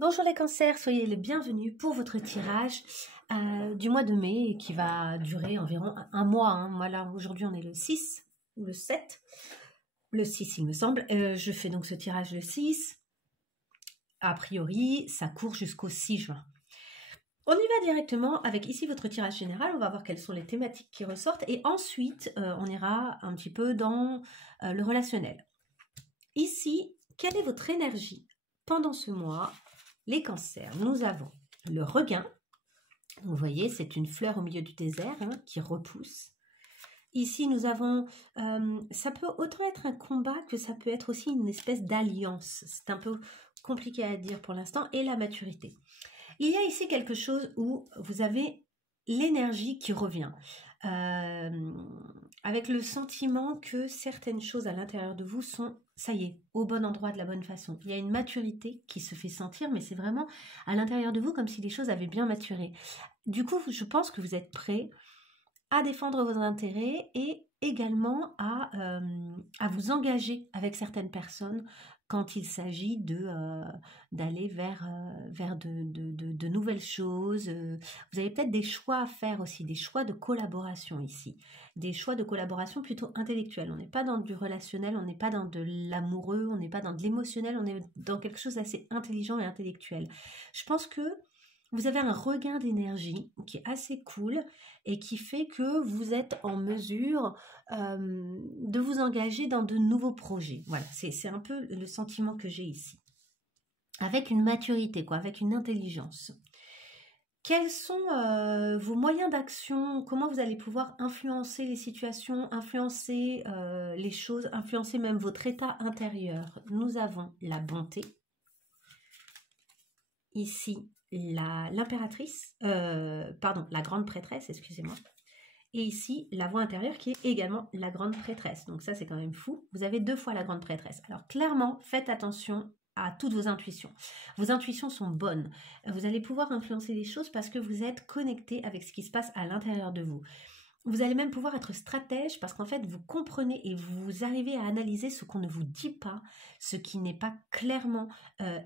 Bonjour les cancers, soyez les bienvenus pour votre tirage du mois de mai qui va durer environ un mois. Hein. Voilà, aujourd'hui on est le 6 ou le 7, le 6 il me semble. Je fais donc ce tirage le 6. A priori, ça court jusqu'au 6 juin. On y va directement avec ici votre tirage général, on va voir quelles sont les thématiques qui ressortent et ensuite on ira un petit peu dans le relationnel. Ici, quelle est votre énergie pendant ce mois? Les cancers, nous avons le regain. Vous voyez, c'est une fleur au milieu du désert qui repousse. Ici, nous avons, ça peut autant être un combat que ça peut être aussi une espèce d'alliance. C'est un peu compliqué à dire pour l'instant. Et la maturité. Il y a ici quelque chose où vous avez l'énergie qui revient. Avec le sentiment que certaines choses à l'intérieur de vous sont, ça y est, au bon endroit de la bonne façon. Il y a une maturité qui se fait sentir, mais c'est vraiment à l'intérieur de vous comme si les choses avaient bien maturé. Du coup, je pense que vous êtes prêts à défendre vos intérêts et également à vous engager avec certaines personnes quand il s'agit d'aller vers de nouvelles choses. Vous avez peut-être des choix à faire aussi, des choix de collaboration ici. Des choix de collaboration plutôt intellectuels. On n'est pas dans du relationnel, on n'est pas dans de l'amoureux, on n'est pas dans de l'émotionnel, on est dans quelque chose d'assez intelligent et intellectuel. Je pense que vous avez un regain d'énergie qui est assez cool et qui fait que vous êtes en mesure de vous engager dans de nouveaux projets. Voilà, c'est un peu le sentiment que j'ai ici. Avec une maturité, quoi, avec une intelligence. Quels sont vos moyens d'action? Comment vous allez pouvoir influencer les situations, influencer les choses, influencer même votre état intérieur? Nous avons la bonté. Ici, l'impératrice, la grande prêtresse, excusez-moi. Et ici, la voix intérieure qui est également la grande prêtresse. Donc ça, c'est quand même fou. Vous avez 2 fois la grande prêtresse. Alors clairement, faites attention à toutes vos intuitions. Vos intuitions sont bonnes. Vous allez pouvoir influencer les choses parce que vous êtes connecté avec ce qui se passe à l'intérieur de vous. Vous allez même pouvoir être stratège parce qu'en fait, vous comprenez et vous arrivez à analyser ce qu'on ne vous dit pas, ce qui n'est pas clairement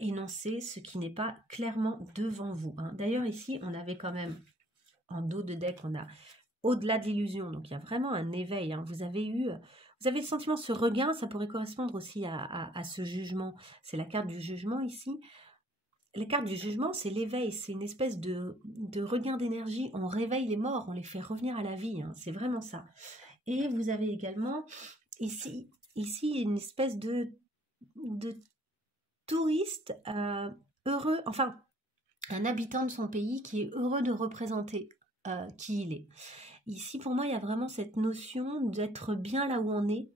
énoncé, ce qui n'est pas clairement devant vous. Hein. D'ailleurs, ici, on avait quand même, en dos de deck, on a au-delà de l'illusion. Donc, il y a vraiment un éveil. Hein. Vous avez le sentiment, ce regain, ça pourrait correspondre aussi à ce jugement. C'est la carte du jugement ici. La carte du jugement, c'est l'éveil, c'est une espèce de regain d'énergie. On réveille les morts, on les fait revenir à la vie. Hein. C'est vraiment ça. Et vous avez également ici une espèce de touriste heureux, enfin, un habitant de son pays qui est heureux de représenter qui il est. Ici, pour moi, il y a vraiment cette notion d'être bien là où on est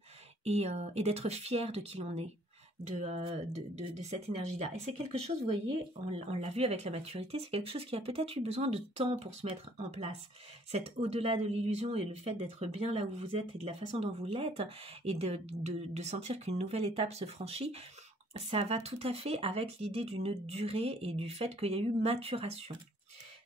et d'être fier de qui l'on est, de cette énergie-là. Et c'est quelque chose, vous voyez, on l'a vu avec la maturité, c'est quelque chose qui a peut-être eu besoin de temps pour se mettre en place. Cet au-delà de l'illusion et le fait d'être bien là où vous êtes et de la façon dont vous l'êtes et de sentir qu'une nouvelle étape se franchit, ça va tout à fait avec l'idée d'une durée et du fait qu'il y a eu maturation.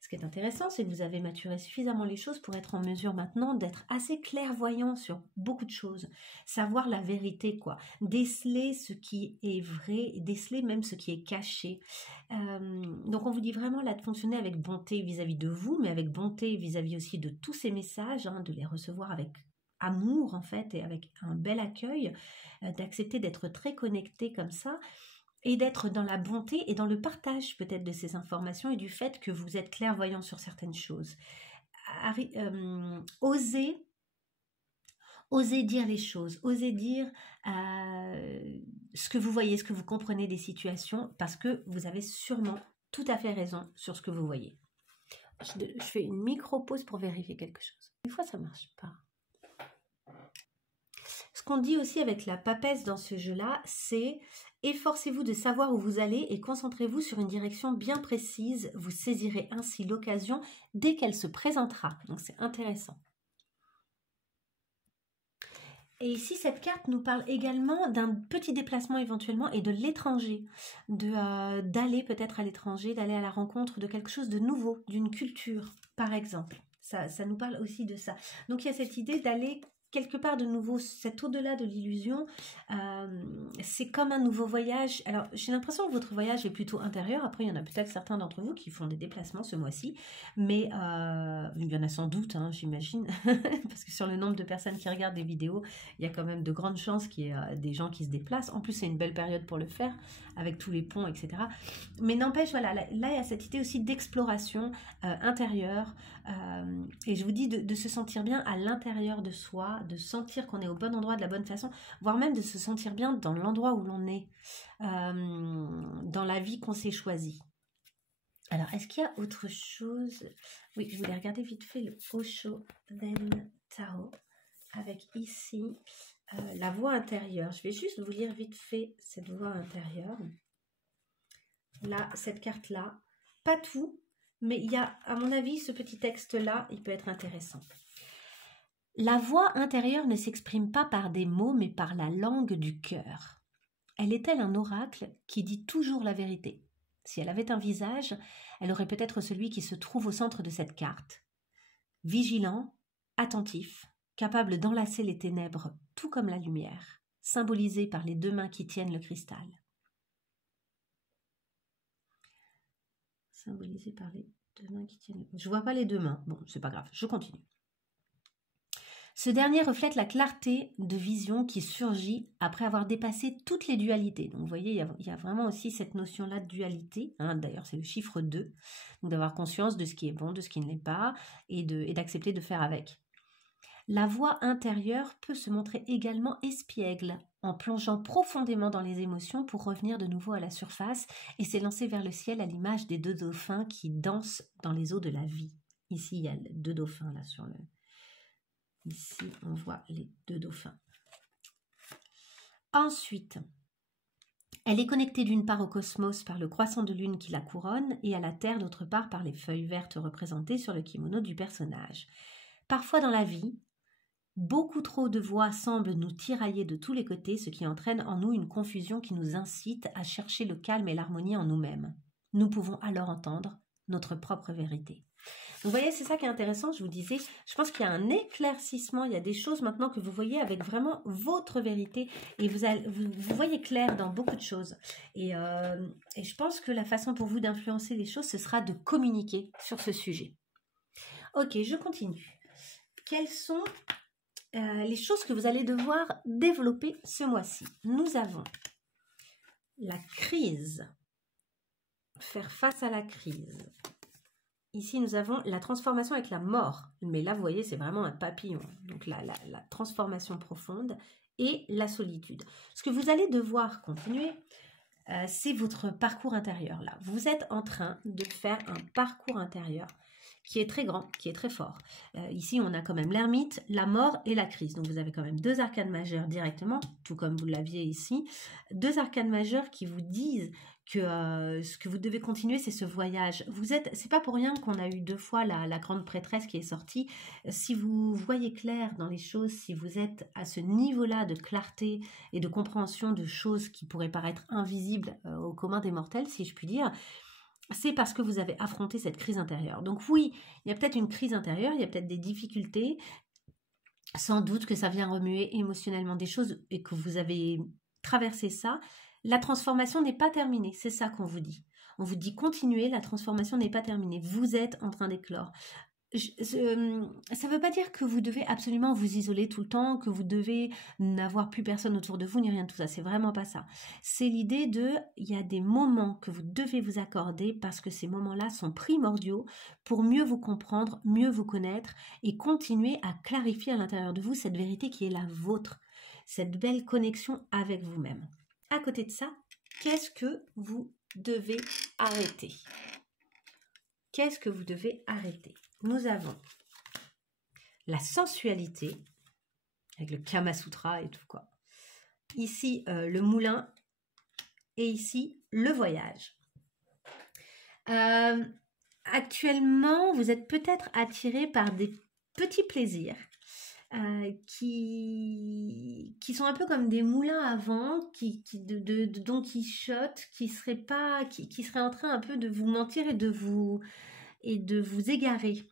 Ce qui est intéressant, c'est que vous avez maturé suffisamment les choses pour être en mesure maintenant d'être assez clairvoyant sur beaucoup de choses, savoir la vérité, quoi, déceler ce qui est vrai, déceler même ce qui est caché. Donc on vous dit vraiment là de fonctionner avec bonté vis-à-vis de vous, mais avec bonté vis-à-vis aussi de tous ces messages, hein, de les recevoir avec amour en fait et avec un bel accueil, d'accepter d'être très connecté comme ça. Et d'être dans la bonté et dans le partage peut-être de ces informations et du fait que vous êtes clairvoyant sur certaines choses. Osez dire les choses, osez dire ce que vous voyez, ce que vous comprenez des situations, parce que vous avez sûrement tout à fait raison sur ce que vous voyez. Je fais une micro-pause pour vérifier quelque chose. Des fois, ça ne marche pas. Ce qu'on dit aussi avec la papesse dans ce jeu-là, c'est efforcez-vous de savoir où vous allez et concentrez-vous sur une direction bien précise. Vous saisirez ainsi l'occasion dès qu'elle se présentera. Donc c'est intéressant. Et ici, cette carte nous parle également d'un petit déplacement éventuellement et de l'étranger, d'aller peut-être à l'étranger, d'aller à la rencontre de quelque chose de nouveau, d'une culture, par exemple. Ça nous parle aussi de ça. Donc il y a cette idée d'aller quelque part de nouveau, cet au-delà de l'illusion, c'est comme un nouveau voyage. Alors, j'ai l'impression que votre voyage est plutôt intérieur. Après, il y en a peut-être certains d'entre vous qui font des déplacements ce mois-ci, mais il y en a sans doute, hein, j'imagine, parce que sur le nombre de personnes qui regardent des vidéos, il y a quand même de grandes chances qu'il y ait des gens qui se déplacent. En plus, c'est une belle période pour le faire, avec tous les ponts, etc. Mais n'empêche, voilà, là, il y a cette idée aussi d'exploration intérieure, et je vous dis de se sentir bien à l'intérieur de soi, de sentir qu'on est au bon endroit de la bonne façon, voire même de se sentir bien dans l'endroit où l'on est, dans la vie qu'on s'est choisie. Alors, est-ce qu'il y a autre chose? Oui, je voulais regarder vite fait le Osho Zen Tarot, avec ici la voix intérieure. Je vais juste vous lire vite fait cette voix intérieure. Là, cette carte-là, pas tout, mais il y a, à mon avis, ce petit texte-là, il peut être intéressant. La voix intérieure ne s'exprime pas par des mots, mais par la langue du cœur. Elle est-elle un oracle qui dit toujours la vérité? Si elle avait un visage, elle aurait peut-être celui qui se trouve au centre de cette carte. Vigilant, attentif, capable d'enlacer les ténèbres, tout comme la lumière, symbolisé par les 2 mains qui tiennent le cristal. Symbolisé par les 2 mains qui tiennent... Je vois pas les 2 mains. Bon, c'est pas grave, je continue. Ce dernier reflète la clarté de vision qui surgit après avoir dépassé toutes les dualités. Donc vous voyez, il y a vraiment aussi cette notion-là de dualité. Hein, d'ailleurs, c'est le chiffre 2. Donc d'avoir conscience de ce qui est bon, de ce qui ne l'est pas, et d'accepter de faire avec. La voix intérieure peut se montrer également espiègle, en plongeant profondément dans les émotions pour revenir de nouveau à la surface et s'élancer vers le ciel à l'image des 2 dauphins qui dansent dans les eaux de la vie. Ici, il y a 2 dauphins là sur le... Ici, on voit les 2 dauphins. Ensuite, elle est connectée d'une part au cosmos par le croissant de lune qui la couronne et à la terre d'autre part par les feuilles vertes représentées sur le kimono du personnage. Parfois dans la vie, beaucoup trop de voix semblent nous tirailler de tous les côtés, ce qui entraîne en nous une confusion qui nous incite à chercher le calme et l'harmonie en nous-mêmes. Nous pouvons alors entendre notre propre vérité. Vous voyez, c'est ça qui est intéressant, je vous disais, je pense qu'il y a un éclaircissement, il y a des choses maintenant que vous voyez avec vraiment votre vérité et vous voyez clair dans beaucoup de choses. Et je pense que la façon pour vous d'influencer les choses, ce sera de communiquer sur ce sujet. Ok, je continue. Quelles sont les choses que vous allez devoir développer ce mois-ci? Nous avons la crise, faire face à la crise. Ici, nous avons la transformation avec la mort. Mais là, vous voyez, c'est vraiment un papillon. Donc, la transformation profonde et la solitude. Ce que vous allez devoir continuer, c'est votre parcours intérieur. Là, vous êtes en train de faire un parcours intérieur qui est très grand, qui est très fort. Ici, on a quand même l'ermite, la mort et la crise. Donc, vous avez quand même 2 arcanes majeures directement, tout comme vous l'aviez ici. 2 arcanes majeures qui vous disent que ce que vous devez continuer, c'est ce voyage. C'est pas pour rien qu'on a eu 2 fois la grande prêtresse qui est sortie. Si vous voyez clair dans les choses, si vous êtes à ce niveau-là de clarté et de compréhension de choses qui pourraient paraître invisibles au commun des mortels, si je puis dire, c'est parce que vous avez affronté cette crise intérieure. Donc oui, il y a peut-être une crise intérieure, il y a peut-être des difficultés, sans doute que ça vient remuer émotionnellement des choses et que vous avez traversé ça. La transformation n'est pas terminée, c'est ça qu'on vous dit. On vous dit continuez, la transformation n'est pas terminée. Vous êtes en train d'éclore. Ça ne veut pas dire que vous devez absolument vous isoler tout le temps, que vous devez n'avoir plus personne autour de vous, ni rien de tout ça. C'est vraiment pas ça. C'est l'idée il y a des moments que vous devez vous accorder parce que ces moments-là sont primordiaux pour mieux vous comprendre, mieux vous connaître et continuer à clarifier à l'intérieur de vous cette vérité qui est la vôtre, cette belle connexion avec vous-même. À côté de ça, qu'est-ce que vous devez arrêter? Qu'est-ce que vous devez arrêter? Nous avons la sensualité, avec le Kama Sutra et tout quoi. Ici, le moulin et ici, le voyage. Actuellement, vous êtes peut-être attiré par des petits plaisirs qui sont un peu comme des moulins à vent, de Don Quichotte, qui seraient en train un peu de vous mentir et de vous égarer.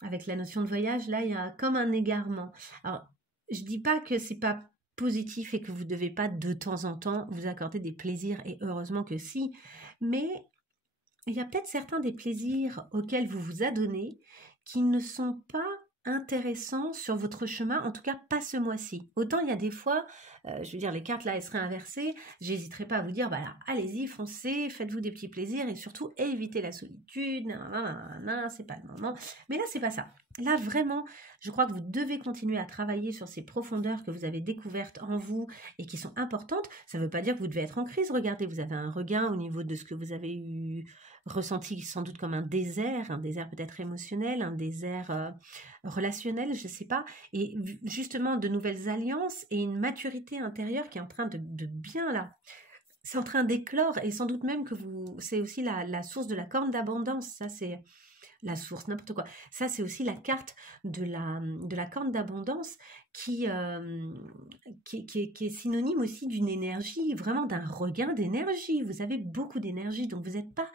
Avec la notion de voyage, là, il y a comme un égarement. Alors, je dis pas que c'est pas positif et que vous devez pas de temps en temps vous accorder des plaisirs, et heureusement que si, mais il y a peut-être certains des plaisirs auxquels vous vous adonnez qui ne sont pas intéressants sur votre chemin, en tout cas pas ce mois-ci. Autant il y a des fois, je veux dire, les cartes là, elles seraient inversées, j'hésiterai pas à vous dire, bah là, allez-y, foncez, faites-vous des petits plaisirs et surtout évitez la solitude, c'est pas le moment. Mais là, c'est pas ça. Là, vraiment, je crois que vous devez continuer à travailler sur ces profondeurs que vous avez découvertes en vous et qui sont importantes. Ça ne veut pas dire que vous devez être en crise. Regardez, vous avez un regain au niveau de ce que vous avez eu ressenti sans doute comme un désert peut-être émotionnel, un désert relationnel, je ne sais pas, et justement de nouvelles alliances et une maturité intérieure qui est en train de bien là. C'est en train d'éclore, et sans doute même que c'est aussi la source de la corne d'abondance, ça c'est la source, n'importe quoi. Ça, c'est aussi la carte de la corne d'abondance qui est synonyme aussi d'une énergie, vraiment d'un regain d'énergie. Vous avez beaucoup d'énergie, donc vous n'êtes pas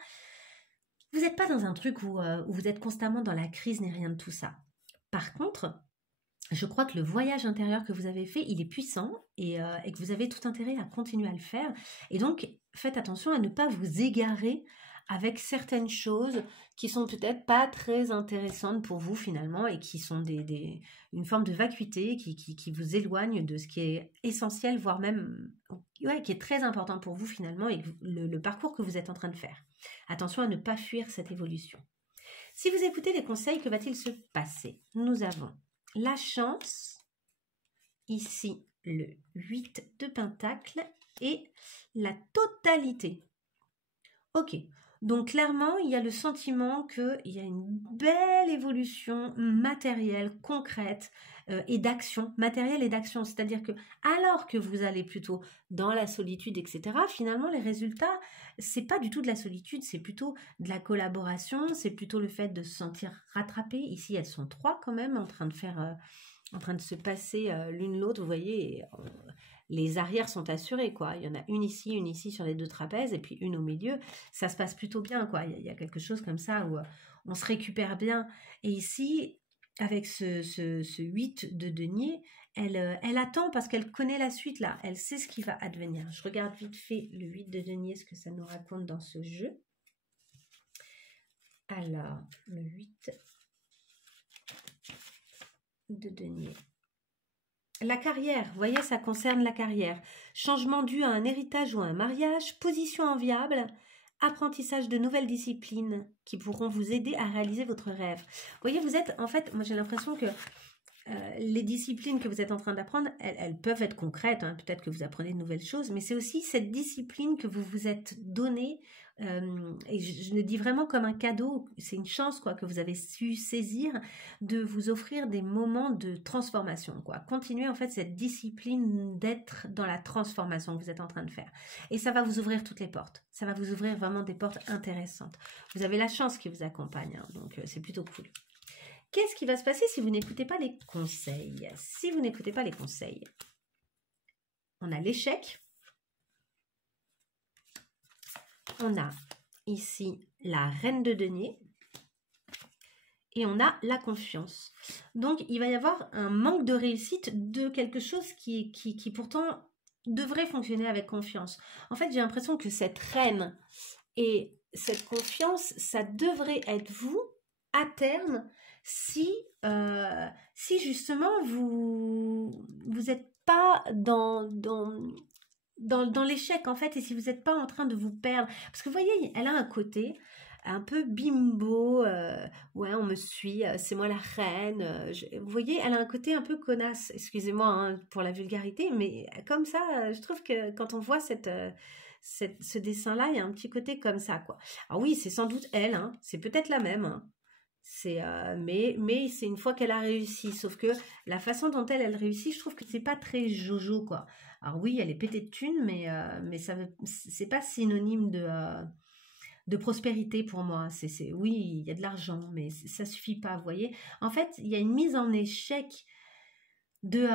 dans un truc où vous êtes constamment dans la crise ni rien de tout ça. Par contre, je crois que le voyage intérieur que vous avez fait, il est puissant et que vous avez tout intérêt à continuer à le faire. Et donc, faites attention à ne pas vous égarer avec certaines choses qui sont peut-être pas très intéressantes pour vous finalement et qui sont une forme de vacuité qui vous éloigne de ce qui est essentiel, voire même qui est très important pour vous finalement et le parcours que vous êtes en train de faire. Attention à ne pas fuir cette évolution. Si vous écoutez les conseils, que va-t-il se passer? Nous avons la chance, ici le 8 de Pentacle et la totalité. Ok, donc clairement il y a le sentiment qu'il y a une belle évolution matérielle, concrète et d'action, matérielle et d'action, c'est-à-dire que alors que vous allez plutôt dans la solitude, etc., finalement les résultats, c'est pas du tout de la solitude, c'est plutôt de la collaboration, c'est plutôt le fait de se sentir rattrapé. Ici elles sont 3 quand même en train de se passer l'une l'autre, vous voyez, les arrières sont assurés, quoi. Il y en a une ici sur les 2 trapèzes, et puis une au milieu. Ça se passe plutôt bien, quoi. Il y a quelque chose comme ça où on se récupère bien. Et ici, avec ce 8 de denier, elle attend parce qu'elle connaît la suite, là. Elle sait ce qui va advenir. Je regarde vite fait le 8 de denier, ce que ça nous raconte dans ce jeu. Alors, le 8 de denier. La carrière, vous voyez, ça concerne la carrière. Changement dû à un héritage ou à un mariage, position enviable, apprentissage de nouvelles disciplines qui pourront vous aider à réaliser votre rêve. Vous voyez, vous êtes, en fait, moi j'ai l'impression que les disciplines que vous êtes en train d'apprendre, elles peuvent être concrètes, hein, peut-être que vous apprenez de nouvelles choses, mais c'est aussi cette discipline que vous vous êtes donnée, et je le dis vraiment comme un cadeau, c'est une chance quoi, que vous avez su saisir, de vous offrir des moments de transformation, quoi. Continuez en fait cette discipline d'être dans la transformation que vous êtes en train de faire. Et ça va vous ouvrir toutes les portes, ça va vous ouvrir vraiment des portes intéressantes. Vous avez la chance qui vous accompagne, hein, donc c'est plutôt cool. Qu'est-ce qui va se passer si vous n'écoutez pas les conseils? Si vous n'écoutez pas les conseils, on a l'échec. On a ici la reine de denier. Et on a la confiance. Donc, il va y avoir un manque de réussite de quelque chose qui pourtant devrait fonctionner avec confiance. En fait, j'ai l'impression que cette reine et cette confiance, ça devrait être vous, à terme, si justement vous n'êtes pas dans l'échec en fait, et si vous n'êtes pas en train de vous perdre, parce que vous voyez, elle a un côté un peu bimbo, ouais on me suit, c'est moi la reine, vous voyez, elle a un côté un peu connasse, excusez-moi hein, pour la vulgarité, mais comme ça, je trouve que quand on voit ce dessin-là, il y a un petit côté comme ça, quoi. Alors oui, c'est sans doute elle, hein, c'est peut-être la même, hein. Mais c'est une fois qu'elle a réussi, sauf que la façon dont elle réussit, je trouve que c'est pas très jojo, quoi. Alors oui, elle est pétée de thunes, mais c'est pas synonyme de prospérité pour moi. Oui, il y a de l'argent, mais ça suffit pas, vous voyez. En fait, il y a une mise en échec de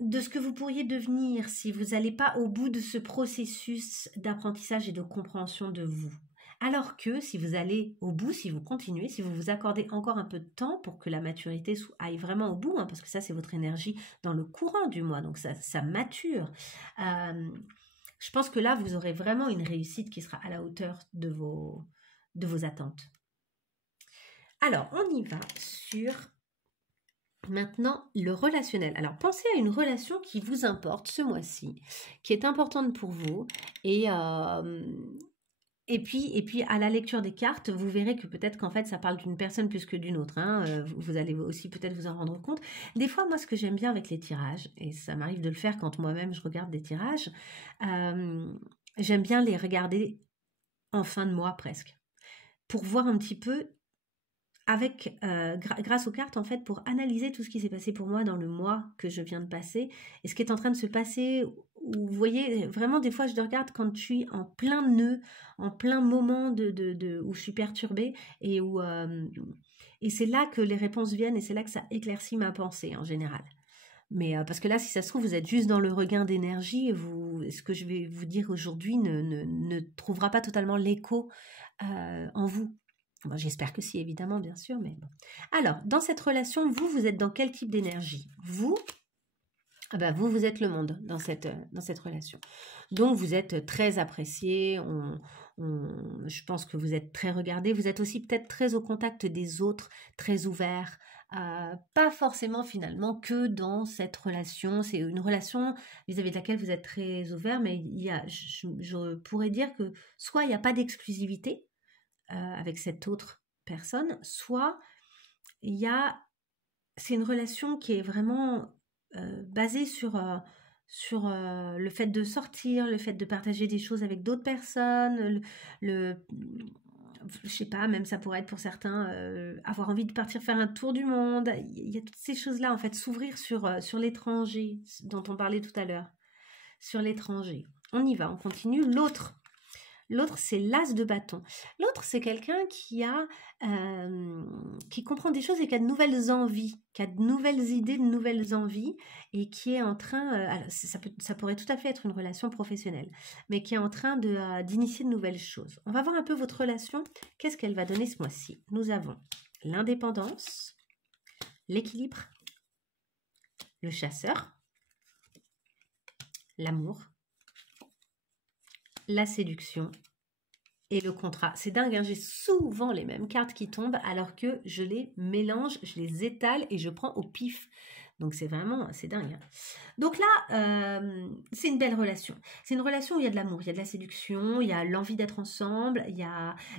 ce que vous pourriez devenir si vous n'allez pas au bout de ce processus d'apprentissage et de compréhension de vous. Alors que si vous allez au bout, si vous continuez, si vous vous accordez encore un peu de temps pour que la maturité aille vraiment au bout, hein, parce que ça c'est votre énergie dans le courant du mois, donc ça mature. Je pense que là, vous aurez vraiment une réussite qui sera à la hauteur de vos attentes. Alors, on y va sur maintenant le relationnel. Alors, pensez à une relation qui vous importe ce mois-ci, qui est importante pour vous. Et puis, à la lecture des cartes, vous verrez que peut-être qu'en fait, ça parle d'une personne plus que d'une autre. Hein. Vous allez aussi peut-être vous en rendre compte. Des fois, moi, ce que j'aime bien avec les tirages, et ça m'arrive de le faire quand moi-même je regarde des tirages, j'aime bien les regarder en fin de mois presque, pour voir un petit peu grâce aux cartes en fait, pour analyser tout ce qui s'est passé pour moi dans le mois que je viens de passer et ce qui est en train de se passer. Vous voyez, vraiment des fois je le regarde quand je suis en plein nœud, en plein moment où je suis perturbée et c'est là que les réponses viennent et c'est là que ça éclaircit ma pensée en général. Mais parce que là, si ça se trouve, vous êtes juste dans le regain d'énergie et ce que je vais vous dire aujourd'hui ne trouvera pas totalement l'écho en vous. Bon, j'espère que si, évidemment, bien sûr, mais bon. Alors, dans cette relation, vous êtes dans quel type d'énergie? Vous êtes le monde dans cette relation. Donc, vous êtes très apprécié, je pense que vous êtes très regardé, vous êtes aussi peut-être très au contact des autres, très ouvert, pas forcément finalement que dans cette relation. C'est une relation vis-à-vis de laquelle vous êtes très ouvert, mais je pourrais dire que soit il n'y a pas d'exclusivité, avec cette autre personne, soit c'est une relation qui est vraiment basée sur le fait de sortir, le fait de partager des choses avec d'autres personnes, je sais pas, même ça pourrait être pour certains avoir envie de partir faire un tour du monde. Il y a toutes ces choses-là en fait, s'ouvrir sur l'étranger dont on parlait tout à l'heure, sur l'étranger. On y va, on continue. L'autre, c'est l'as de bâton. L'autre, c'est quelqu'un qui comprend des choses et qui a de nouvelles envies, qui a de nouvelles idées, de nouvelles envies, et qui est en train, alors ça pourrait tout à fait être une relation professionnelle, mais qui est en train d'initier de nouvelles choses. On va voir un peu votre relation, qu'est-ce qu'elle va donner ce mois-ci. Nous avons l'indépendance, l'équilibre, le chasseur, l'amour, la séduction et le contrat. C'est dingue, hein, j'ai souvent les mêmes cartes qui tombent alors que je les mélange, je les étale et je prends au pif. Donc c'est dingue. Hein. Donc là, c'est une belle relation. C'est une relation où il y a de l'amour, il y a de la séduction, il y a l'envie d'être ensemble,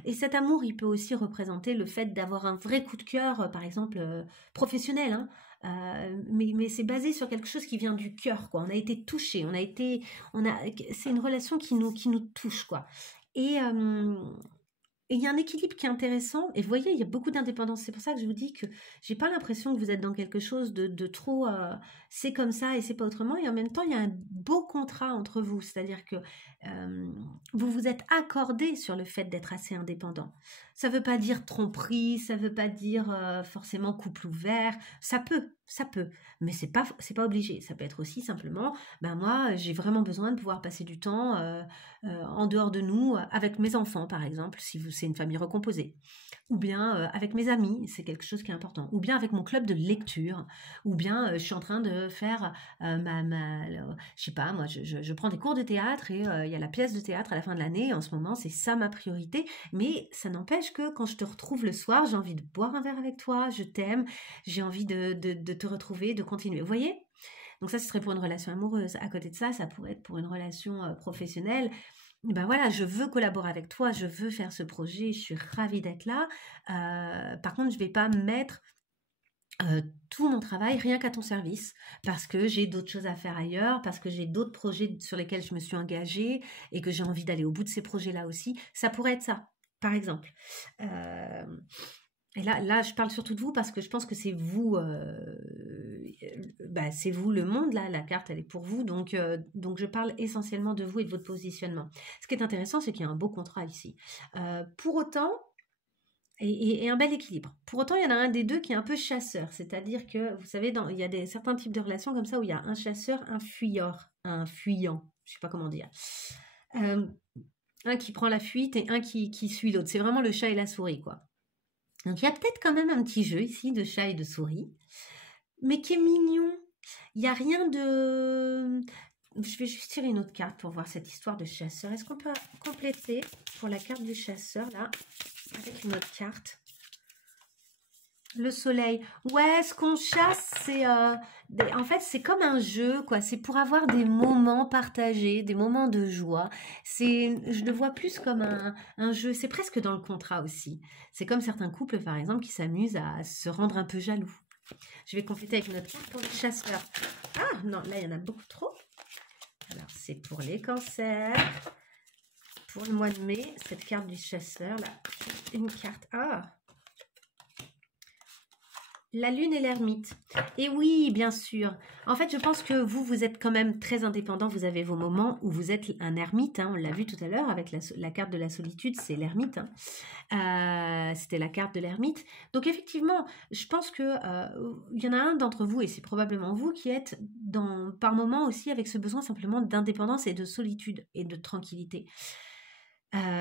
et cet amour, il peut aussi représenter le fait d'avoir un vrai coup de cœur, par exemple, professionnel, hein. Mais c'est basé sur quelque chose qui vient du cœur, quoi. On a été touché, c'est une relation qui nous touche, quoi. Et il y a un équilibre qui est intéressant. Et vous voyez, il y a beaucoup d'indépendance. C'est pour ça que je vous dis que j'ai pas l'impression que vous êtes dans quelque chose de trop c'est comme ça et c'est pas autrement. Et en même temps, il y a un beau contrat entre vous. C'est-à-dire que vous vous êtes accordé sur le fait d'être assez indépendant. Ça veut pas dire tromperie, ça veut pas dire forcément couple ouvert. Ça peut. Mais c'est pas obligé. Ça peut être aussi simplement, moi, j'ai vraiment besoin de pouvoir passer du temps en dehors de nous, avec mes enfants, par exemple, si c'est une famille recomposée. Ou bien avec mes amis, c'est quelque chose qui est important. Ou bien avec mon club de lecture. Ou bien je suis en train de faire je sais pas, moi, je prends des cours de théâtre et il y a la pièce de théâtre à la fin de l'année. En ce moment, c'est ça ma priorité. Mais ça n'empêche que quand je te retrouve le soir, j'ai envie de boire un verre avec toi, je t'aime, j'ai envie de te retrouver, de continuer. Vous voyez ? Donc ça, ce serait pour une relation amoureuse. À côté de ça, ça pourrait être pour une relation professionnelle. Voilà, je veux collaborer avec toi, je veux faire ce projet, je suis ravie d'être là. Par contre, je ne vais pas mettre tout mon travail rien qu'à ton service, parce que j'ai d'autres choses à faire ailleurs, parce que j'ai d'autres projets sur lesquels je me suis engagée et que j'ai envie d'aller au bout de ces projets-là aussi. Ça pourrait être ça, par exemple. Et là, je parle surtout de vous parce que je pense que c'est vous, c'est vous le monde, là, la carte, elle est pour vous, donc je parle essentiellement de vous et de votre positionnement. Ce qui est intéressant, c'est qu'il y a un beau contrat ici. Pour autant, et un bel équilibre. Pour autant, il y en a un des deux qui est un peu chasseur, c'est-à-dire que, vous savez, il y a certains types de relations comme ça où il y a un chasseur, un fuyant, je ne sais pas comment dire. Un qui prend la fuite et un qui suit l'autre. C'est vraiment le chat et la souris, quoi. Donc il y a peut-être quand même un petit jeu ici de chat et de souris, mais qui est mignon. Il n'y a rien de... Je vais juste tirer une autre carte pour voir cette histoire de chasseur. Est-ce qu'on peut compléter pour la carte du chasseur, là, avec une autre carte? Le soleil. Ouais, ce qu'on chasse, c'est... en fait, c'est comme un jeu, quoi. C'est pour avoir des moments partagés, des moments de joie. Je le vois plus comme un jeu. C'est presque dans le contrat aussi. C'est comme certains couples, par exemple, qui s'amusent à se rendre un peu jaloux. Je vais compléter avec notre carte pour les chasseurs. Ah, non, là, il y en a beaucoup trop. Alors, c'est pour les cancers. Pour le mois de mai, cette carte du chasseur, là. Une carte... Ah, la lune et l'ermite. Et oui, bien sûr. En fait, je pense que vous êtes quand même très indépendant. Vous avez vos moments où vous êtes un ermite. Hein. On l'a vu tout à l'heure avec la carte de la solitude, c'est l'ermite. Hein. C'était la carte de l'ermite. Donc effectivement, je pense que il y en a un d'entre vous, et c'est probablement vous, qui êtes par moment aussi avec ce besoin simplement d'indépendance et de solitude et de tranquillité.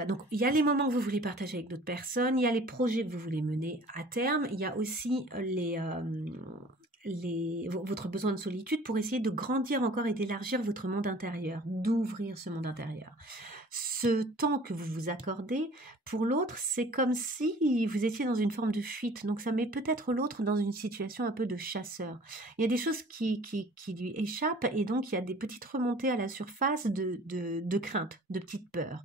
Donc, il y a les moments que vous voulez partager avec d'autres personnes, il y a les projets que vous voulez mener à terme, il y a aussi votre besoin de solitude pour essayer de grandir encore et d'élargir votre monde intérieur, d'ouvrir ce monde intérieur. Ce temps que vous vous accordez, pour l'autre, c'est comme si vous étiez dans une forme de fuite. Donc ça met peut-être l'autre dans une situation un peu de chasseur. Il y a des choses qui lui échappent et donc il y a des petites remontées à la surface de crainte, de petites peurs.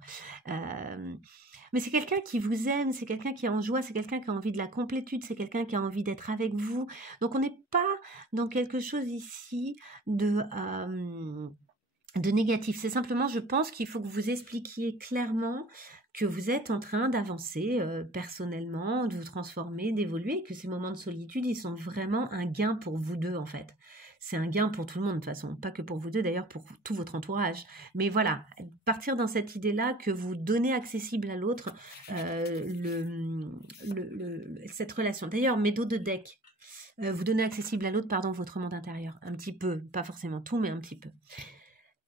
Mais c'est quelqu'un qui vous aime, c'est quelqu'un qui est en joie, c'est quelqu'un qui a envie de la complétude, c'est quelqu'un qui a envie d'être avec vous. Donc on n'est pas dans quelque chose ici de négatif. C'est simplement, je pense qu'il faut que vous expliquiez clairement que vous êtes en train d'avancer personnellement, de vous transformer, d'évoluer, que ces moments de solitude, ils sont vraiment un gain pour vous deux en fait. C'est un gain pour tout le monde de toute façon, pas que pour vous deux d'ailleurs, pour tout votre entourage. Mais voilà, partir dans cette idée-là que vous donnez accessible à l'autre cette relation. D'ailleurs, mes dos de deck, vous donnez accessible à l'autre, pardon, votre monde intérieur. Un petit peu, pas forcément tout, mais un petit peu.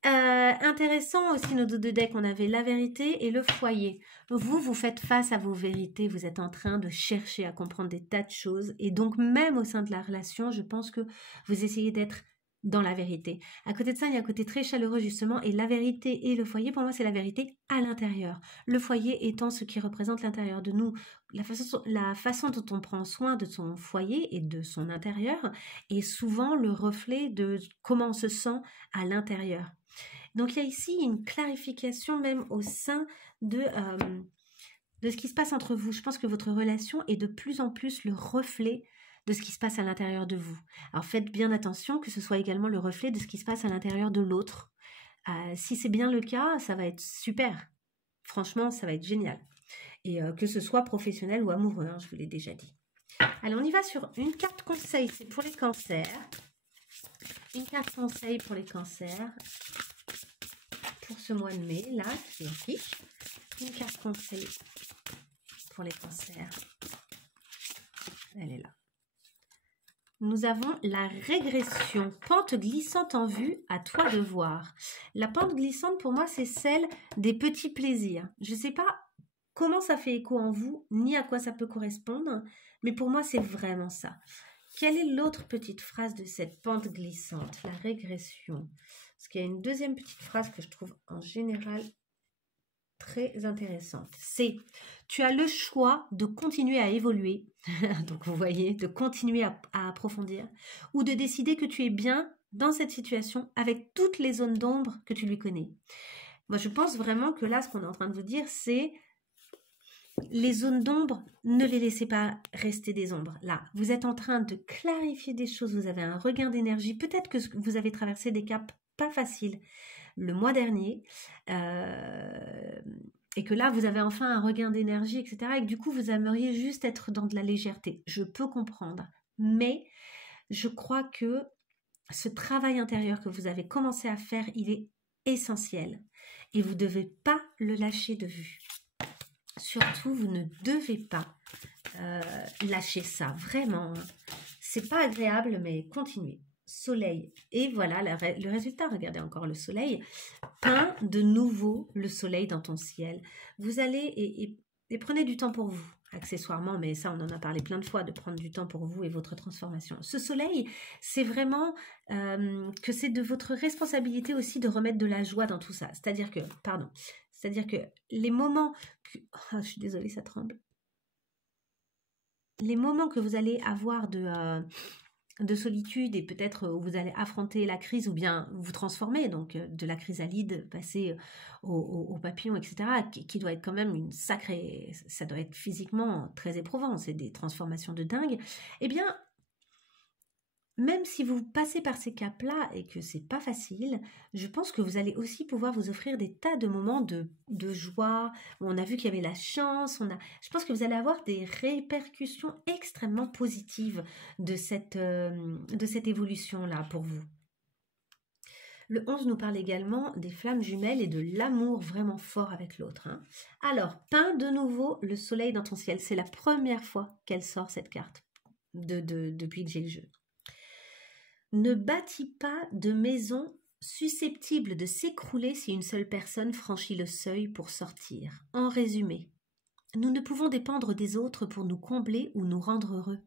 Intéressant aussi nos deux decks, on avait la vérité et le foyer. Vous faites face à vos vérités, vous êtes en train de chercher à comprendre des tas de choses et donc même au sein de la relation, je pense que vous essayez d'être dans la vérité. À côté de ça, il y a un côté très chaleureux justement et la vérité et le foyer, pour moi, c'est la vérité à l'intérieur. Le foyer étant ce qui représente l'intérieur de nous. La façon dont on prend soin de son foyer et de son intérieur est souvent le reflet de comment on se sent à l'intérieur. Donc il y a ici une clarification même au sein de ce qui se passe entre vous. Je pense que votre relation est de plus en plus le reflet de ce qui se passe à l'intérieur de vous. Alors faites bien attention que ce soit également le reflet de ce qui se passe à l'intérieur de l'autre. Si c'est bien le cas, ça va être super. Franchement, ça va être génial. Et que ce soit professionnel ou amoureux, hein, je vous l'ai déjà dit. Allez, on y va sur une carte conseil, c'est pour les cancers. Une carte conseil pour les cancers. Pour ce mois de mai, là, qui affiche. Une carte conseil pour les cancers. Elle est là. Nous avons la régression, pente glissante en vue, à toi de voir. La pente glissante, pour moi, c'est celle des petits plaisirs. Je ne sais pas comment ça fait écho en vous, ni à quoi ça peut correspondre, mais pour moi, c'est vraiment ça. Quelle est l'autre petite phrase de cette pente glissante? La régression. Parce qu'il y a une deuxième petite phrase que je trouve en général très intéressante. C'est « Tu as le choix de continuer à évoluer », donc vous voyez, de continuer à approfondir, ou de décider que tu es bien dans cette situation avec toutes les zones d'ombre que tu lui connais. Moi, je pense vraiment que là, ce qu'on est en train de vous dire, c'est les zones d'ombre, ne les laissez pas rester des ombres. Là, vous êtes en train de clarifier des choses, vous avez un regain d'énergie, peut-être que vous avez traversé des caps pas faciles le mois dernier, et que là, vous avez enfin un regain d'énergie, etc. Et que du coup, vous aimeriez juste être dans de la légèreté. Je peux comprendre, mais je crois que ce travail intérieur que vous avez commencé à faire, il est essentiel. Et vous ne devez pas le lâcher de vue. Surtout, vous ne devez pas lâcher ça, vraiment. C'est pas agréable, mais continuez. Soleil. Et voilà le résultat. Regardez encore le soleil. peins de nouveau le soleil dans ton ciel. Vous allez et prenez du temps pour vous, accessoirement, mais ça on en a parlé plein de fois, de prendre du temps pour vous et votre transformation. Ce soleil, c'est vraiment que c'est de votre responsabilité aussi de remettre de la joie dans tout ça. C'est-à-dire que, les moments... je suis désolée, ça tremble. Les moments que vous allez avoir de solitude et peut-être où vous allez affronter la crise ou bien vous transformer, donc de la chrysalide, passer au papillon, etc., qui doit être quand même une sacrée... Ça doit être physiquement très éprouvant, c'est des transformations de dingue. Eh bien, même si vous passez par ces caps-là et que c'est pas facile, je pense que vous allez aussi pouvoir vous offrir des tas de moments de joie. On a vu qu'il y avait la chance. Je pense que vous allez avoir des répercussions extrêmement positives de cette évolution-là pour vous. Le 11 nous parle également des flammes jumelles et de l'amour vraiment fort avec l'autre. Hein. Alors, peins de nouveau le soleil dans ton ciel. C'est la première fois qu'elle sort cette carte depuis que j'ai le jeu. Ne bâtis pas de maison susceptible de s'écrouler si une seule personne franchit le seuil pour sortir. En résumé, nous ne pouvons dépendre des autres pour nous combler ou nous rendre heureux.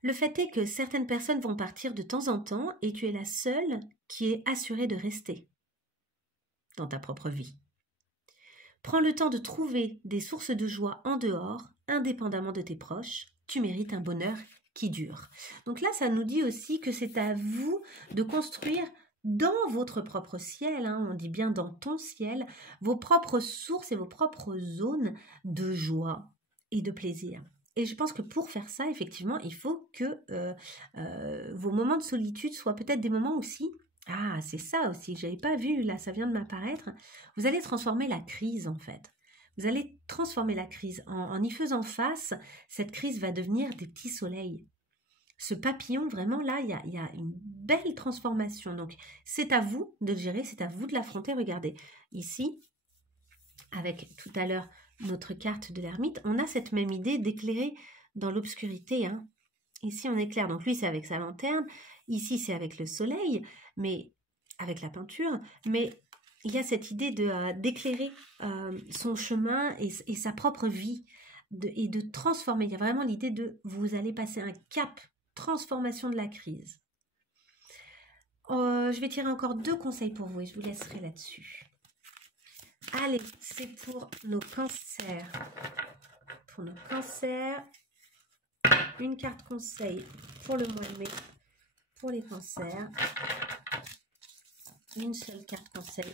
Le fait est que certaines personnes vont partir de temps en temps et tu es la seule qui est assurée de rester dans ta propre vie. Prends le temps de trouver des sources de joie en dehors, indépendamment de tes proches. Tu mérites un bonheur qui dure. Donc là, ça nous dit aussi que c'est à vous de construire dans votre propre ciel, hein, on dit bien dans ton ciel, vos propres sources et vos propres zones de joie et de plaisir. Et je pense que pour faire ça, effectivement, il faut que vos moments de solitude soient peut-être des moments aussi, ah, c'est ça aussi, je n'avais pas vu, là, ça vient de m'apparaître, vous allez transformer la crise, en fait. Vous allez transformer la crise. En y faisant face, cette crise va devenir des petits soleils. Ce papillon, vraiment, là, il y a une belle transformation. Donc, c'est à vous de le gérer, c'est à vous de l'affronter. Regardez, ici, avec tout à l'heure notre carte de l'ermite, on a cette même idée d'éclairer dans l'obscurité. Hein. Ici, on éclaire. Donc, lui, c'est avec sa lanterne. Ici, c'est avec le soleil, mais avec la peinture. Mais il y a cette idée d'éclairer son chemin et sa propre vie et de transformer. Il y a vraiment l'idée de vous allez passer un cap, transformation de la crise. Je vais tirer encore 2 conseils pour vous et je vous laisserai là-dessus. Allez, c'est pour nos cancers. Pour nos cancers, une carte conseil pour le mois de mai. Pour les cancers, une seule carte conseil.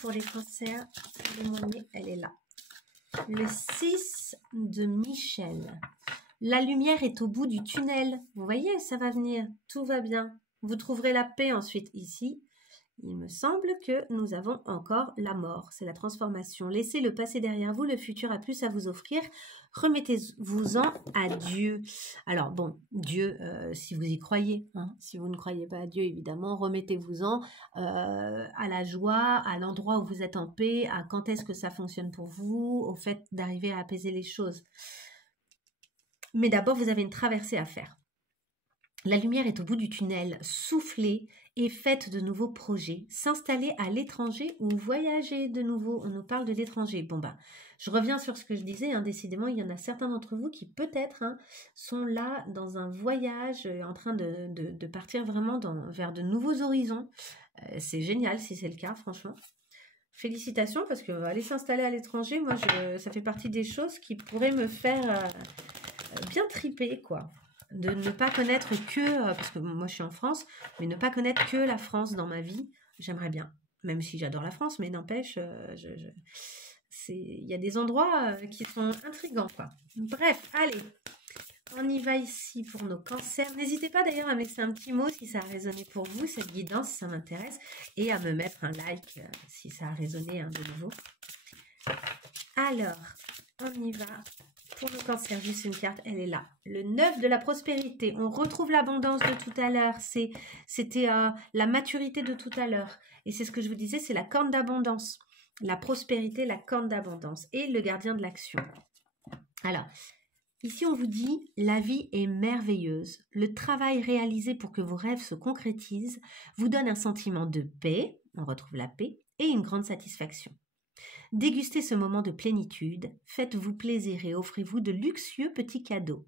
Pour les cancers, pour le mois de mai, elle est là. Le 6 de Michel. La lumière est au bout du tunnel. Vous voyez, ça va venir. Tout va bien. Vous trouverez la paix ensuite ici. Il me semble que nous avons encore la mort. C'est la transformation. Laissez le passé derrière vous. Le futur a plus à vous offrir. Remettez-vous-en à Dieu. Alors bon, Dieu, si vous y croyez. Hein, si vous ne croyez pas à Dieu, évidemment, remettez-vous-en à la joie, à l'endroit où vous êtes en paix, à quand est-ce que ça fonctionne pour vous, au fait d'arriver à apaiser les choses. Mais d'abord, vous avez une traversée à faire. La lumière est au bout du tunnel. Soufflez et faites de nouveaux projets. S'installer à l'étranger ou voyager de nouveau. On nous parle de l'étranger. Bon ben, je reviens sur ce que je disais. Hein, décidément, il y en a certains d'entre vous qui peut-être sont là dans un voyage, en train de partir vraiment vers de nouveaux horizons. C'est génial si c'est le cas, franchement. Félicitations parce que aller s'installer à l'étranger, moi, ça fait partie des choses qui pourraient me faire bien triper, quoi. De ne pas connaître que, parce que moi je suis en France, mais ne pas connaître que la France dans ma vie, j'aimerais bien, même si j'adore la France, mais n'empêche, il y a des endroits qui sont intrigants, quoi. Bref, allez, on y va ici pour nos cancers. N'hésitez pas d'ailleurs à me laisser un petit mot si ça a résonné pour vous, cette guidance, si ça m'intéresse, et à me mettre un like si ça a résonné de nouveau. Alors, on y va. Pour le cancer, juste une carte, elle est là. Le 9 de la prospérité. On retrouve l'abondance de tout à l'heure. C'était la maturité de tout à l'heure. Et c'est ce que je vous disais, c'est la corne d'abondance. La prospérité, la corne d'abondance. Et le gardien de l'action. Alors, Ici, on vous dit, la vie est merveilleuse. Le travail réalisé pour que vos rêves se concrétisent vous donne un sentiment de paix, on retrouve la paix, et une grande satisfaction. Dégustez ce moment de plénitude, faites-vous plaisir et offrez-vous de luxueux petits cadeaux.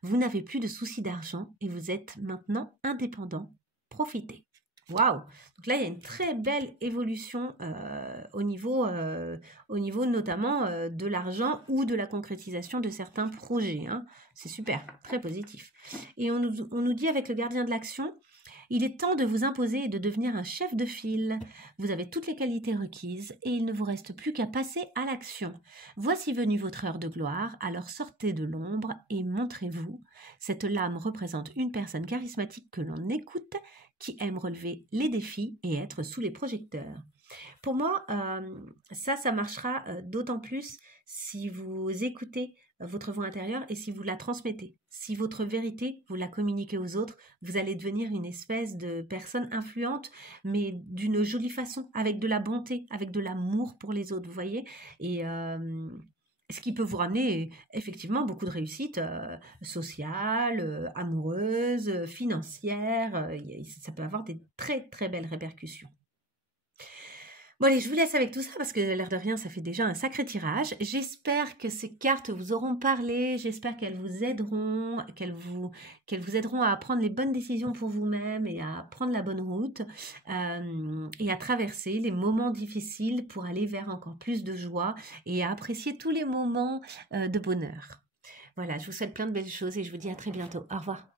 Vous n'avez plus de soucis d'argent et vous êtes maintenant indépendant. Profitez. Waouh! Donc là, il y a une très belle évolution au niveau notamment de l'argent ou de la concrétisation de certains projets. Hein. C'est super, très positif. Et on nous dit avec le gardien de l'action, il est temps de vous imposer et de devenir un chef de file. Vous avez toutes les qualités requises et il ne vous reste plus qu'à passer à l'action. Voici venue votre heure de gloire, alors sortez de l'ombre et montrez-vous. Cette lame représente une personne charismatique que l'on écoute, qui aime relever les défis et être sous les projecteurs. Pour moi, ça marchera d'autant plus si vous écoutez votre voix intérieure et si vous la transmettez. Si votre vérité, vous la communiquez aux autres, vous allez devenir une espèce de personne influente, mais d'une jolie façon, avec de la bonté, avec de l'amour pour les autres, vous voyez. Et ce qui peut vous ramener effectivement beaucoup de réussite sociale, amoureuse, financière. Ça peut avoir des très très belles répercussions. Bon allez, je vous laisse avec tout ça parce que l'air de rien, ça fait déjà un sacré tirage. J'espère que ces cartes vous auront parlé, j'espère qu'elles vous aideront, qu'elles vous aideront à prendre les bonnes décisions pour vous-même et à prendre la bonne route et à traverser les moments difficiles pour aller vers encore plus de joie et à apprécier tous les moments de bonheur. Voilà, je vous souhaite plein de belles choses et je vous dis à très bientôt. Au revoir.